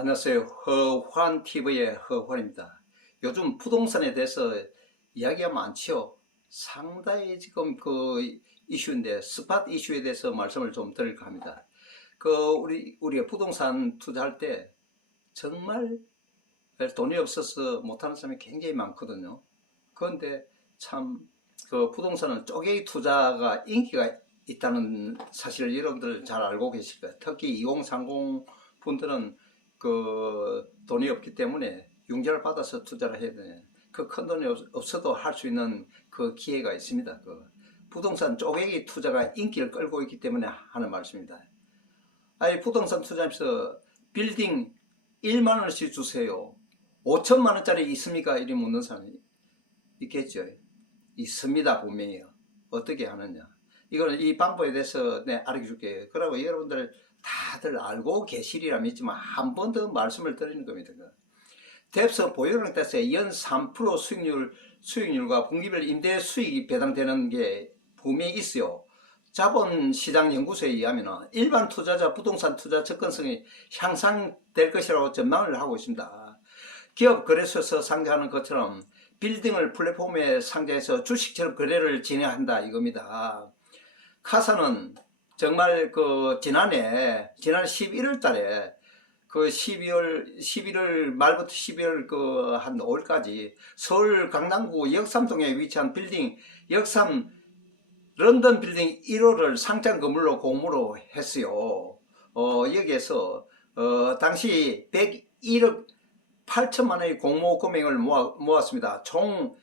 안녕하세요. 허환TV의 허환입니다. 요즘 부동산에 대해서 이야기가 많죠. 상당히 지금 그 이슈인데, 스팟 이슈에 대해서 말씀을 좀 드릴까 합니다. 우리가 부동산 투자할 때 정말 돈이 없어서 못하는 사람이 굉장히 많거든요. 그런데 참 그 부동산은 쪼개기 투자가 인기가 있다는 사실을 여러분들 잘 알고 계실 거예요. 특히 2030 분들은 그 돈이 없기 때문에 융자를 받아서 투자를 해야 되네. 그 큰 돈이 없어도 할 수 있는 그 기회가 있습니다. 그 부동산 쪼개기 투자가 인기를 끌고 있기 때문에 하는 말씀입니다. 아니, 부동산 투자하면서 빌딩 1만 원씩 주세요. 5천만 원짜리 있습니까? 이리 묻는 사람이 있겠죠. 있습니다, 분명히요. 어떻게 하느냐. 이 방법에 대해서 알려줄게요. 그러고 여러분들 다들 알고 계시리라 믿지만 한 번 더 말씀을 드리는 겁니다. 뎁스 보유를 따서 연 3% 수익률과 분기별 임대 수익이 배당되는 게 분명히 있어요. 자본시장연구소에 의하면 일반 투자자 부동산 투자 접근성이 향상될 것이라고 전망을 하고 있습니다. 기업 거래소에서 상장하는 것처럼 빌딩을 플랫폼에 상장해서 주식처럼 거래를 진행한다 이겁니다. 카사는 정말 지난해 11월 달에 11월 말부터 12월 한 5월까지 서울 강남구 역삼동에 위치한 빌딩 역삼 런던 빌딩 1호를 상장 건물로 공모로 했어요. 여기에서 당시 101억 8천만 원의 공모 금액을 모았습니다. 총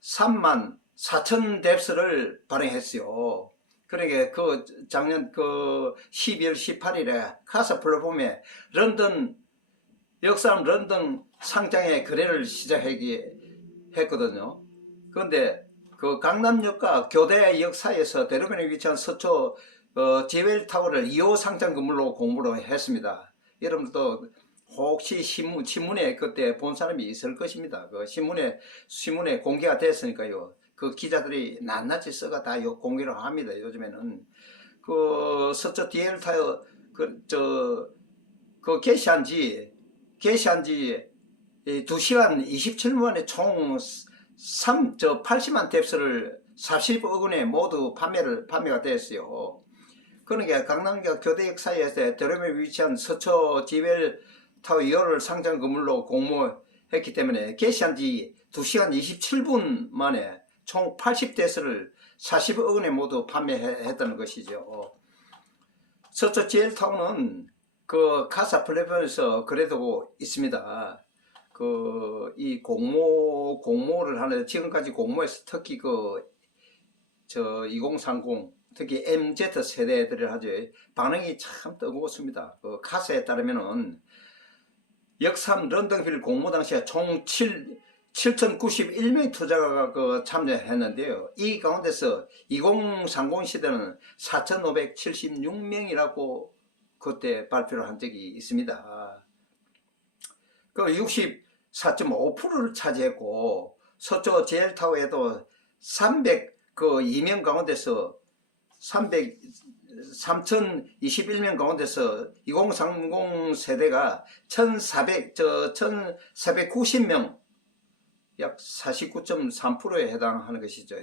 203만 4천 뎁스를 발행했어요. 그러니까 작년 12월 18일에 카사 플랫폼에 역삼 런던 상장의 거래를 시작했거든요. 그런데 강남역과 교대역 사이에서 대로변에 위치한 서초 제웰타워를 2호 상장 건물로 공모를 했습니다. 여러분들도 혹시 신문에 그때 본 사람이 있을 것입니다. 신문에 공개가 됐으니까요. 기자들이 낱낱이 써가 다 공개를 합니다. 요즘에는 서초 제웰타워 게시한 지 2시간 27분 만에 총 80만 뎁스를 40억 원에 모두 판매가 됐어요. 그러니까 강남과 교대역 사이에서 대로변에 위치한 서초 지웰타워 2호를 상장 건물로 공모했기 때문에 게시한 지 2시간 27분 만에 총 80뎁스를 40억 원에 모두 판매했다는 것이죠. 서초 지웰타워는 카사 플랫폼에서 거래되고 있습니다. 이 공모를 하는데 지금까지 공모에서 특히 2030 특히 MZ 세대들을 하죠. 반응이 참 뜨거웠습니다. 카사에 따르면은 역삼 런던빌 공모 당시에 총 7,091명의 투자가가 참여했는데요. 이 가운데서 2030 시대는 4,576명이라고 그때 발표를 한 적이 있습니다. 64.5%를 차지했고 서초 제웰타워에도 302명 가운데서 3,021명 가운데서 2030 세대가 1,490명 약 49.3%에 해당하는 것이죠.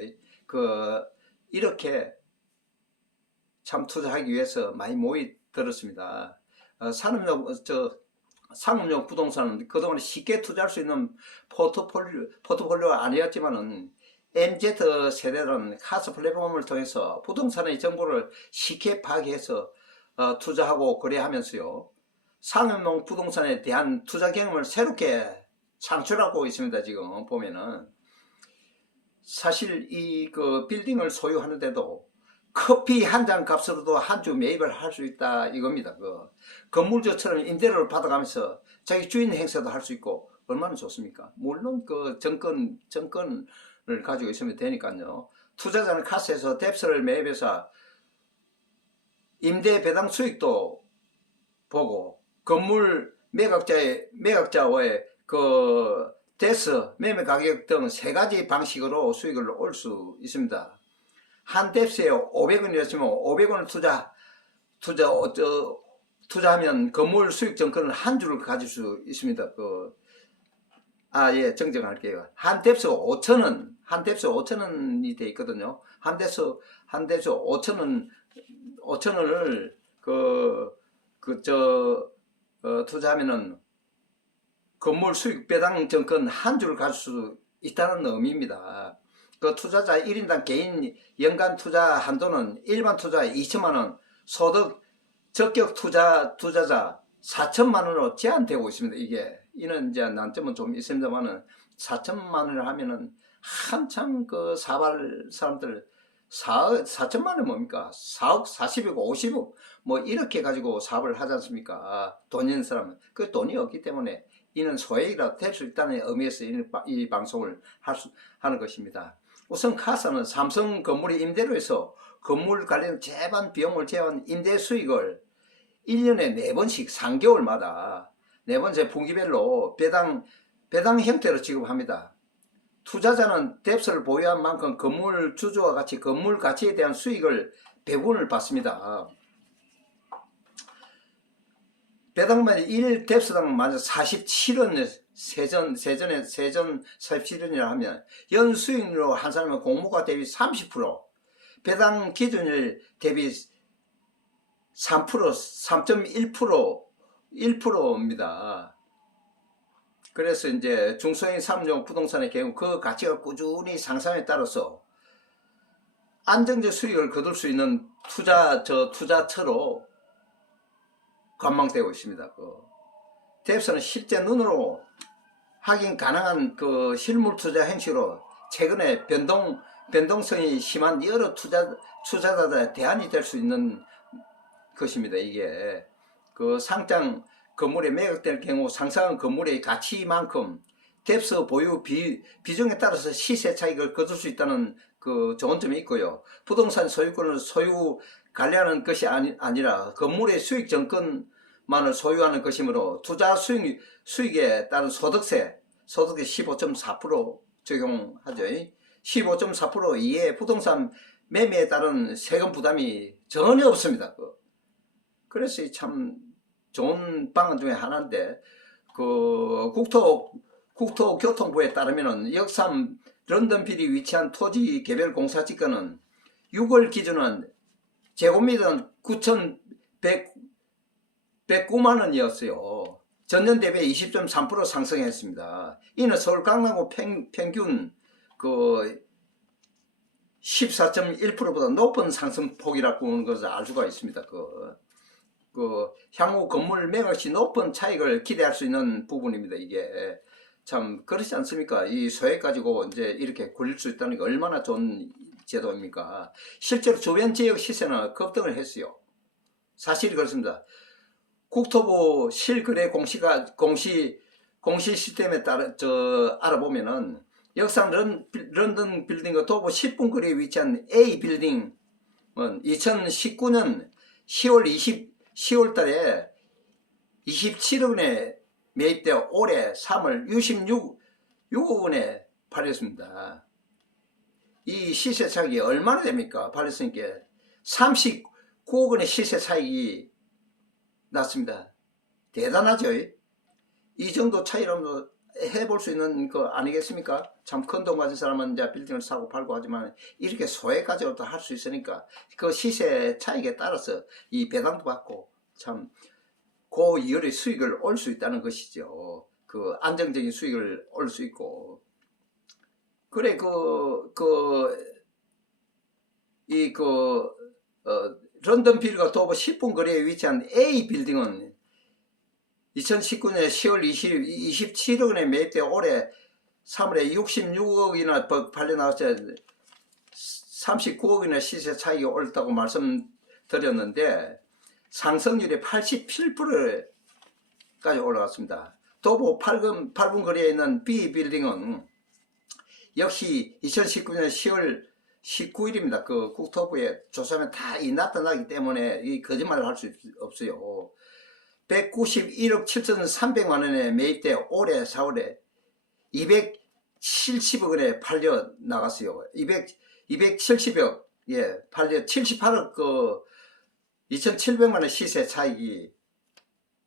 이렇게 참 투자하기 위해서 많이 모이들었습니다. 상업용 부동산은 그동안 쉽게 투자할 수 있는 포트폴리오가 아니었지만은 MZ 세대는 카사 플랫폼을 통해서 부동산의 정보를 쉽게 파악해서 투자하고 거래하면서요. 상업용 부동산에 대한 투자 경험을 새롭게 창출하고 있습니다. 지금 보면은 사실 빌딩을 소유하는데도 커피 한 잔 값으로도 한 주 매입을 할 수 있다 이겁니다. 건물주처럼 임대료를 받아가면서 자기 주인 행세도 할 수 있고 얼마나 좋습니까? 물론 정권을 가지고 있으면 되니까요. 투자자는 카스에서 뎁스를 매입해서 임대 배당 수익도 보고 건물 매각자와의 뎁스 매매 가격 등 세 가지 방식으로 수익을 올 수 있습니다. 한 뎁스에 500원이었으면 500원을 투자하면 건물 수익 정권은 한 주를 가질 수 있습니다. 예, 정정할게요. 한 뎁스 5천원, 한 뎁스 5천원이 돼 있거든요. 한 뎁스 5천원을 투자하면은 건물 수익 배당 정권 한 주를 가질 수 있다는 의미입니다. 그 투자자 1인당 개인 연간 투자 한도는 일반 투자 2천만원, 소득 적격 투자자 4천만원으로 제한되고 있습니다. 이는 이제 난점은 좀 있습니다만은 4천만원을 하면은 한참 그 사발 사람들 4천만원 뭡니까? 4억, 40억, 50억 뭐 이렇게 가지고 사업을 하지 않습니까? 돈 있는 사람은. 그 돈이 없기 때문에 이는 소액이라도 될 수 있다는 의미에서 이 방송을 하는 것입니다. 우선 카사는 삼성 건물의 임대로 해서 건물 관련 제반 비용을 제한 임대 수익을 1년에 4번씩 3개월마다 4번째 분기별로 배당 형태로 지급합니다. 투자자는 뎁스를 보유한 만큼 건물 주주와 같이 건물 가치에 대한 수익을 배분을 받습니다. 배당만이 1뎁스당 만약 47원 세전 47원이라 하면 연 수익률로 한 사람은 공모가 대비 30%, 배당 기준일 대비 3%, 3.1%, 1%입니다. 그래서 이제 중소형 사업용 부동산의 경우 그 가치가 꾸준히 상승에 따라서 안정적 수익을 거둘 수 있는 투자처로 관망되고 있습니다. 뎁스는 실제 눈으로 확인 가능한 실물 투자 행식으로 최근에 변동성이 심한 여러 투자자들의 대안이 될 수 있는 것입니다. 이게 상장 건물에 매각될 경우 상상한 건물의 가치만큼 뎁스 보유 비중에 따라서 시세 차익을 거둘 수 있다는 좋은 점이 있고요. 부동산 소유권을 관리하는 것이 아니라 건물의 수익 정권만을 소유하는 것이므로 투자 수익에 따른 소득세 15.4% 적용하죠. 15.4% 이외에 부동산 매매에 따른 세금 부담이 전혀 없습니다. 그래서 참 좋은 방안 중에 하나인데 국토교통부에 따르면 역삼 런던빌이 위치한 토지 개별 공사 지가는 6월 기준은 제곱미터는 9,109만 원이었어요. 전년 대비 20.3% 상승했습니다. 이는 서울 강남구 평균 14.1%보다 높은 상승폭이라고 하는 것을 알 수가 있습니다. 향후 건물 매각 시 높은 차익을 기대할 수 있는 부분입니다. 이게 참 그렇지 않습니까? 이 소액 가지고 이제 이렇게 굴릴 수 있다는 게 얼마나 좋은 제도입니까? 실제로 주변 지역 시세는 급등을 했어요. 사실이 그렇습니다. 국토부 실거래 공시 시스템에 따라 알아보면은 역삼 런던 빌딩과 도보 10분 거리에 위치한 A 빌딩은 2019년 10월 달에 27억 원에 매입되어 올해 3월 66억 원에 팔렸습니다. 이 시세 차익이 얼마나 됩니까? 팔렸으니까 39억 원의 시세 차익이 났습니다. 대단하죠? 이 정도 차이라면 해볼 수 있는 거 아니겠습니까? 참 큰 돈 가진 사람은 이제 빌딩을 사고 팔고 하지만 이렇게 소액 가지고도 할 수 있으니까 그 시세 차익에 따라서 이 배당도 받고 참 고이율의 수익을 올 수 있다는 것이죠. 안정적인 수익을 올 수 있고. 그래 런던 빌과 도보 10분 거리에 위치한 A 빌딩은 2019년 10월 27억 원에 매입되어 올해 3월에 66억이나 팔려 나왔죠. 39억 원의 시세 차익이 올랐다고 말씀드렸는데 상승률이 87%까지 올라갔습니다. 도보 8분 거리에 있는 B 빌딩은 역시 2019년 10월 19일입니다. 국토부에 조사하면 다 나타나기 때문에 이 거짓말을 할 수 없어요. 191억 7,300만 원에 매입돼 올해 4월에 270억 원에 팔려 나갔어요. 270억 팔려 78억 2,700만 원 시세 차익이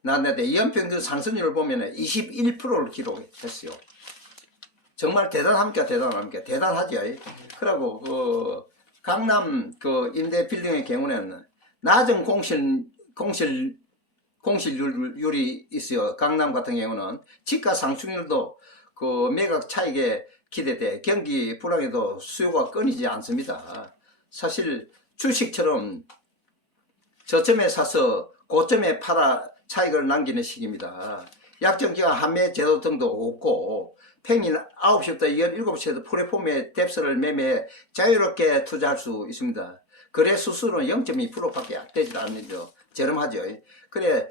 나왔는데 연평균 상승률을 보면 21%를 기록했어요. 정말 대단합니까? 대단합니까? 대단하죠. 그리고 그 강남 그 임대 빌딩의 경우는 낮은 공실률이 있어요. 강남 같은 경우는 지가 상승률도 그 매각 차익에 기대돼 경기 불황에도 수요가 끊이지 않습니다. 사실 주식처럼 저점에 사서 고점에 팔아 차익을 남기는 시기입니다. 약정기간 한매 제도 등도 없고 평일 9시부터 17시에도 플랫폼에 뎁스를 매매해 자유롭게 투자할 수 있습니다. 거래 수수료는 0.2%밖에 되지 않는죠. 저렴하죠. 그래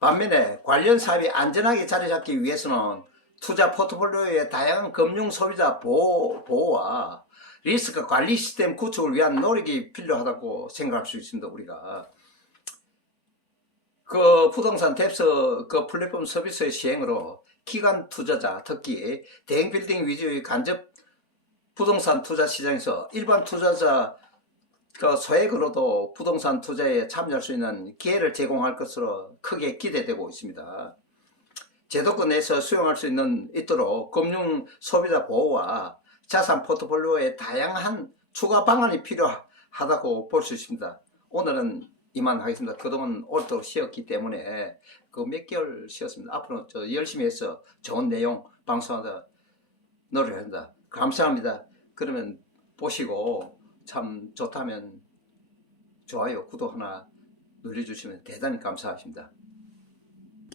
반면에 관련 사업이 안전하게 자리 잡기 위해서는 투자 포트폴리오의 다양한 금융 소비자 보호와 리스크 관리 시스템 구축을 위한 노력이 필요하다고 생각할 수 있습니다. 우리가 그 부동산 뎁스 그 플랫폼 서비스의 시행으로 기관 투자자, 특히 대형 빌딩 위주의 간접 부동산 투자 시장에서 일반 투자자 그 소액으로도 부동산 투자에 참여할 수 있는 기회를 제공할 것으로 크게 기대되고 있습니다. 제도권 내에서 수용할 수 있도록 금융 소비자 보호와 자산 포트폴리오의 다양한 추가 방안이 필요하다고 볼 수 있습니다. 오늘은 이만 하겠습니다. 그동안 오랫도록 쉬었기 때문에 그 몇 개월 쉬었습니다. 앞으로 저 열심히 해서 좋은 내용 방송하다 노력한다. 감사합니다. 그러면 보시고 참 좋다면 좋아요, 구독 하나 눌러주시면 대단히 감사하십니다.